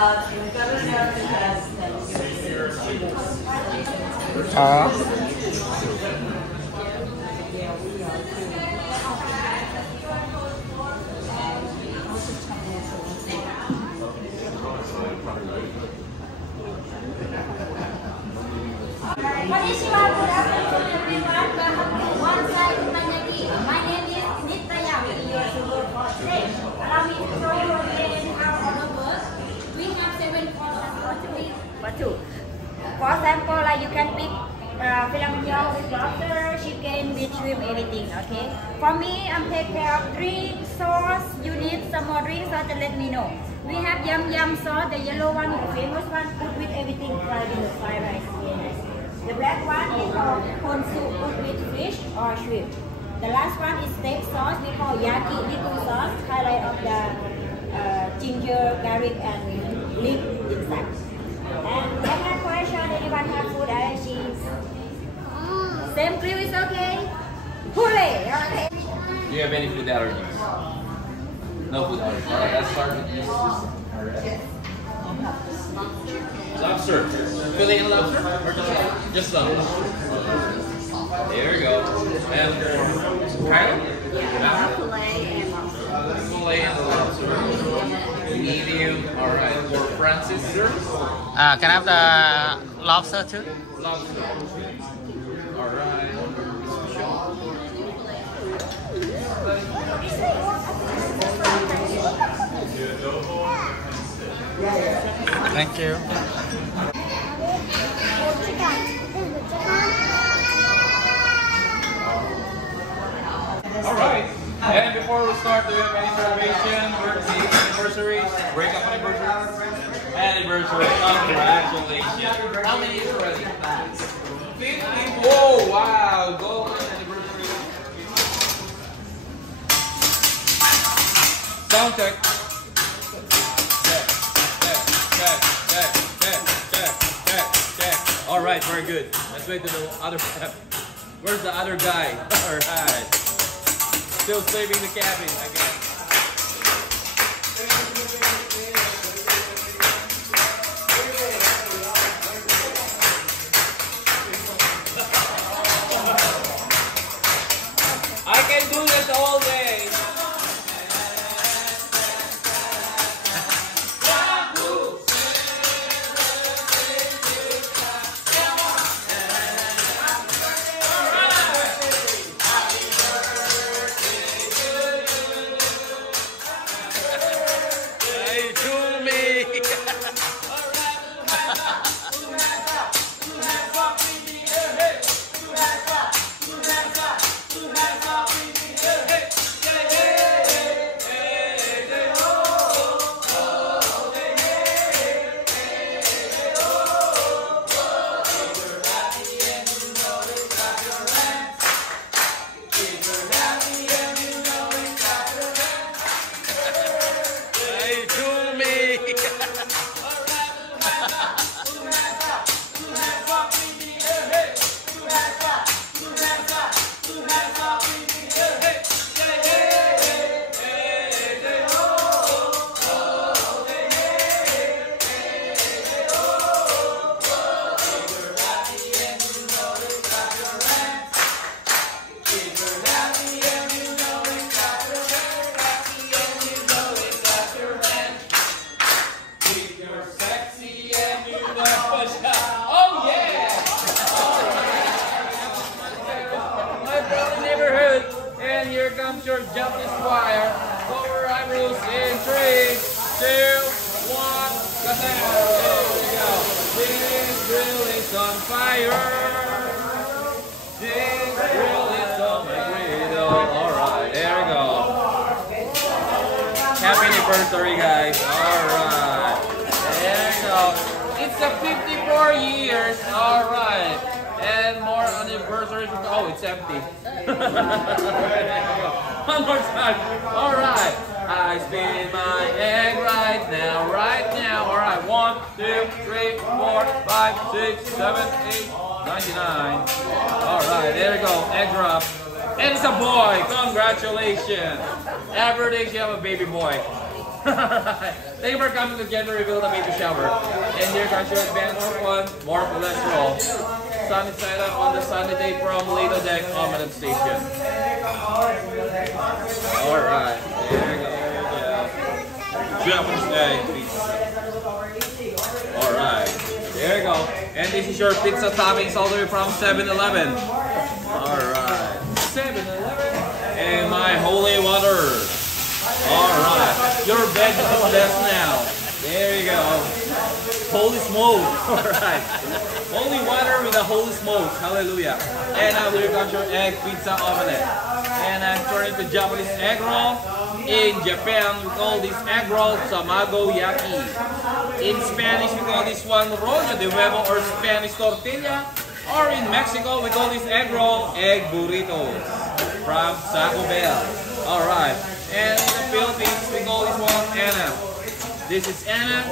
Konnichiwa, good afternoon everyone. Once my name is Nitaya with your sugar for today. Allow me to show you again how our works. We have 7 courses for 2. For example, like you can pick filet mignon with lobster, chicken, with shrimp, anything. Okay. For me, I'm take care of drink sauce. You need some more drink sauce, let me know. We have yum sauce, the yellow one, the famous one, put with everything fried in the fried rice. The black one is called corn soup cooked with fish or shrimp. The last one is steak sauce. We call yakiniku sauce, highlight of the ginger, garlic, and leek inside. And I have question. Anyone have food allergies? Same crew is okay. Hooray! Okay. Do you have any food allergies? No food allergies. Alright, let's start with this. Alright. Lobster. Fillet and lobster? Or just some? There we go. And Kyle? Fillet and lobster. Fillet and lobster. Medium. Alright. For Francis, sir? Can I have the lobster too? Lobster. Alright. Thank you. Alright. And before we start, do we have any celebration, birthday, anniversaries, breakup anniversaries? Anniversary. Congratulations. How many years already? 50. Oh, wow. Golden anniversary. Sound check. Check. Alright, very good. Let's wait to the other. Where's the other guy? Alright. Still saving the cabin, I guess. I can do this all day. Your justice choir. Lower eyebrows in 3, 2, 1. There we go. This grill is on fire. This grill is on my griddle. Alright, there we go. Happy anniversary, guys. Alright. There we go. It's a 54 years. Alright. And more anniversaries. Oh, it's empty. One more time. Alright. I spin my egg right now. Alright. 1, 2, 3, 4, 5, 6, 7, 8, 99. Alright, there we go. Egg drop. And it's a boy. Congratulations. Every day you have a baby boy. Thank you for coming to Gender Reveal the Baby Shower. And here comes your advanced one, more cholesterol. Sunny side up on the sunny day from Lido Deck Commandant Station. Alright, there you go. Japanese egg pizza. Alright, there you go. And this is your pizza toppings all the way from 7-Eleven. Alright, 7-Eleven. And my holy water. Alright, your vegetable less now. There you go. Holy smoke. Alright. Holy water with a holy smoke. Hallelujah. And now here comes your egg pizza omelet. And I'm turning to Japanese egg roll. In Japan, we call this egg roll tamago yaki. In Spanish, we call this one rollo de huevo or Spanish tortilla. Or in Mexico, we call this egg roll egg burritos from Taco Bell. Alright. And in the Philippines, we call this one Anna. This is Anna.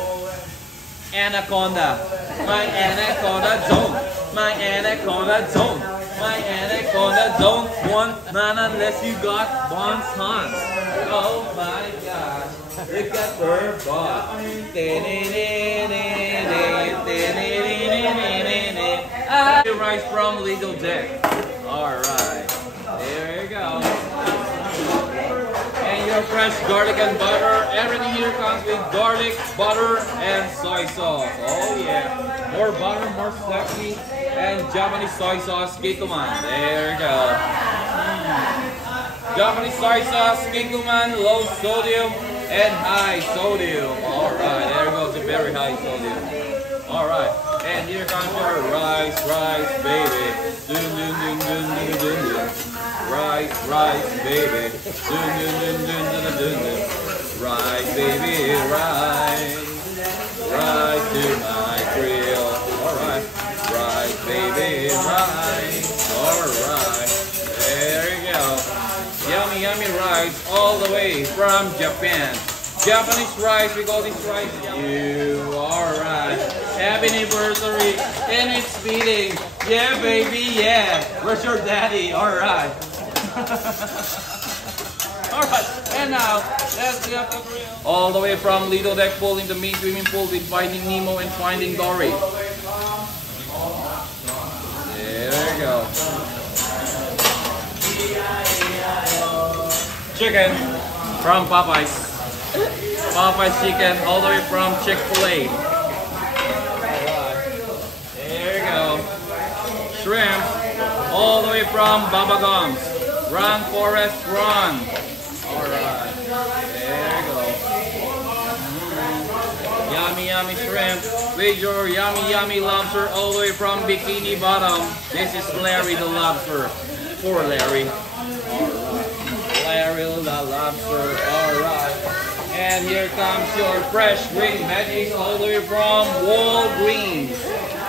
Anaconda. My anaconda don't. My anaconda don't. My anaconda don't want none unless you got bonsons. Oh my gosh. Look at her butt. Rice from Legal Deck. Alright. There you go. And your fresh garlic and butter. Everything here comes with garlic, butter, and soy sauce. Oh yeah. More butter, more sexy, and Japanese soy sauce, Kikuman. There you go. Japanese soy sauce, Kikuman, low sodium and high sodium. Alright, there goes the very high sodium. Alright, and here comes your rice, baby. Dun dun dun dun dun dun dun. Rice, baby. Dun dun dun dun dun dun dun. Rice, baby, rice. Rice to my grill. Alright. Rice, baby, rice. Alright. There you go. Yummy, yummy rice all the way from Japan. Japanese rice, we call this rice. You, alright. Happy anniversary, and it's beating. Yeah, baby, yeah. Where's your daddy? Alright. Alright, and now, let's get the grill. All the way from Lido Deck Pool in the main swimming pool with Finding Nemo and Finding Dory. There you go. Chicken from Popeyes. Popeyes chicken all the way from Chick-fil-A. There you go. Shrimp all the way from Baba Gums. Run, Forest, run. Alright. There you go. Yummy, yummy shrimp. With your yummy, yummy lobster all the way from Bikini Bottom. This is Larry the lobster. Poor Larry. Larry the lobster. Alright. And here comes your fresh green veggies all the way from Walgreens.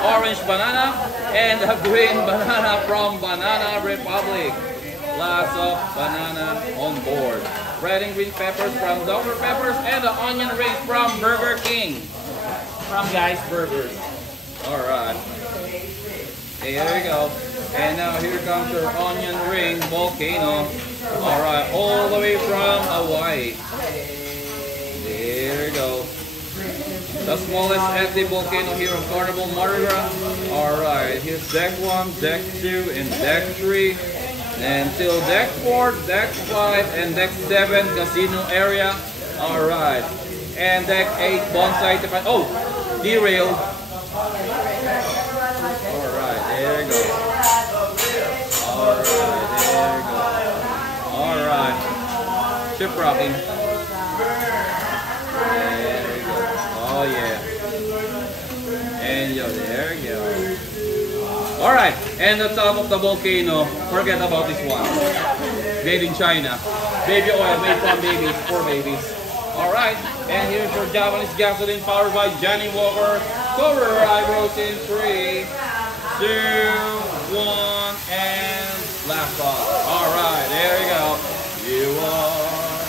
Orange banana and a green banana from Banana Republic. Lots of banana on board. Red and green peppers from Dr. Peppers and the onion rings from Burger King. From Guys Burgers. Alright. There you go. And now here comes your onion ring volcano. Alright, all the way from Hawaii. There you go. The smallest active volcano here on Carnival Mardi Gras. Alright, here's deck 1, deck 2, and deck 3. Until deck 4, deck 5, and deck 7 casino area. Alright. And deck 8 bonsai. Oh! Derailed. Alright, there you go. Alright, there you go. Alright. Ship rocking. There you go. Oh yeah. And yo, there you go. Alright, and the top of the volcano, forget about this one. Made in China. Baby oil made from babies, for babies. Alright, and here's your Japanese gasoline powered by Johnny Walker. Cover her eyebrows in 3, 2, 1, and blast off. Alright, there you go. You are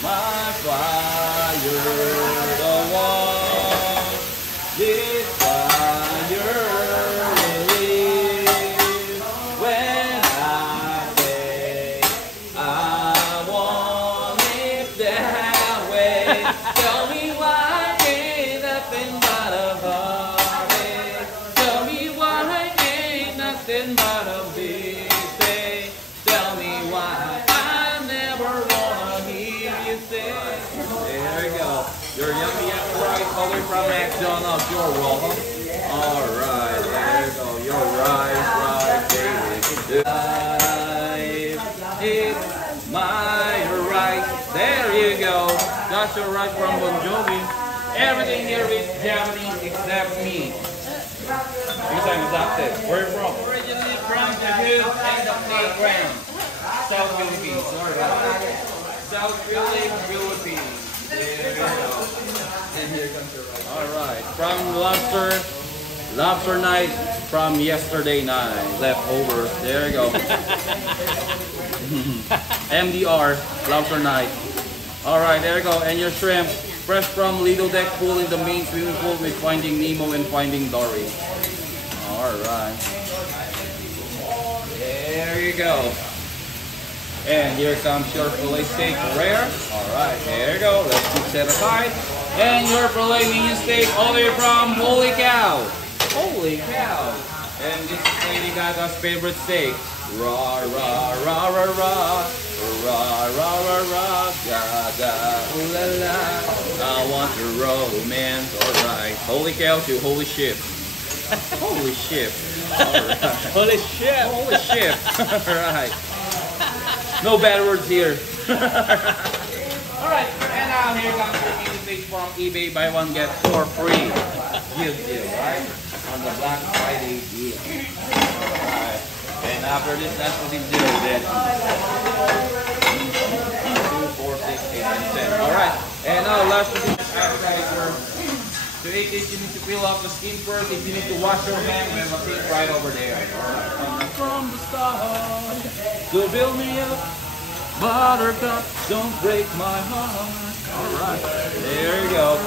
my fire, the one. This fire. Tell me why all the way from McDonald's. You're welcome. Alright, there you go. You're right, baby. Life is my right. There you go. That's your right from Bon Jovi. Everything here is Japanese except me. Because I'm adopted. Where are you from? Originally from the hood and the playground. South Philippines. Sorry about that. South Philippines. There you go. And here comes your right. Alright. From lobster night from yesterday night. Leftover. There you go. MDR. Lobster night. Alright, there you go. And your shrimp. Fresh from Lido Deck Pool in the main swimming pool with Finding Nemo and Finding Dory. Alright. There you go. And here comes your filet steak rare. Alright, there you go. Let's keep set aside. And your filet mignon steak all the way from Holy Cow. Holy cow. And this is Lady Gaga's favorite steak. Rah, rah, rah, rah, rah. Rah, rah, rah, rah. Gaga, ooh la la. I want your romance. Alright. Holy cow to holy ship. Holy ship. Alright. Holy shit! Holy ship. Alright. No bad words here. Alright. And now here comes your mini page from eBay. Buy one, get 4 free. Deal, right? On the Black Friday deal. Alright. And after this, that's what he did then. 2, 4, 6, 8, and 10. Alright. And now last thing is appetizer. To eat this, you need to peel off the skin first. If you need to wash your hands, we have a cake right over there. Alright. From the start, so build me up. Buttercup, don't break my heart. Alright. There you go.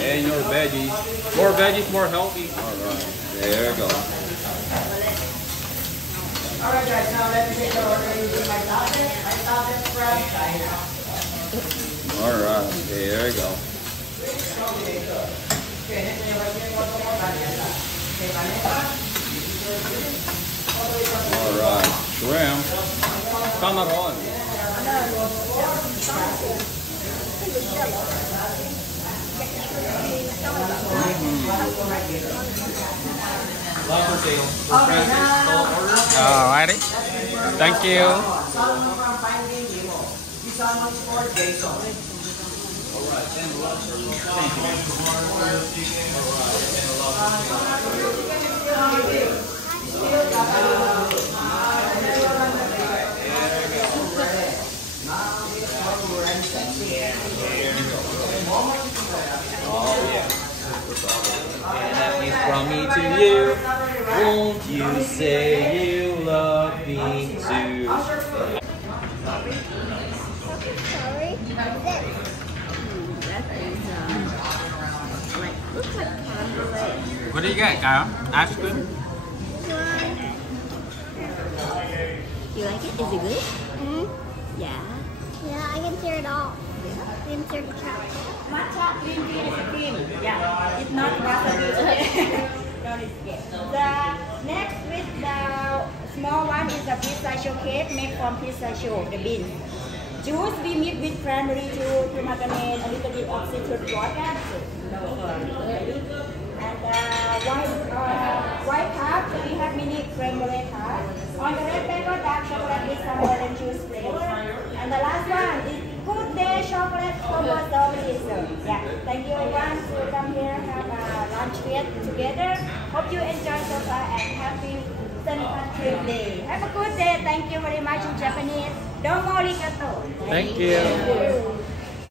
And your veggies. More veggies, more healthy. Alright. There you go. Alright guys, now let me take the order using my tablet. My tablet from China. Alright, there you go. Alright, shrimp. Camaron. Lobster tail. Alrighty. Thank you. Oh yeah. And that is from me to you. Won't you say you love me too? Sorry. Looks like candle. What do you get, Kyle? Ice cream? You like it? Is it good? Mm-hmm. Yeah. Yeah, I can tear it off. I can tear the cap. Matcha green tea ice cream. Yeah, it's not wasabi. No, it's good. The next with the small one is the pistachio cake made from pistachio, the bean. Juice we mix with cranberry juice, pomegranate, a little bit of citrus water. And white cup, we have mini creme brulee cup. On the red paper, dark chocolate with some orange juice flavor. And the last one is Good Day chocolate combo service. Yeah, thank you everyone to come here have a lunch together. Hope you enjoy so far and happy St. Patrick's Day. Have a good day. Thank you very much in Japanese. Domo arigato. Thank you.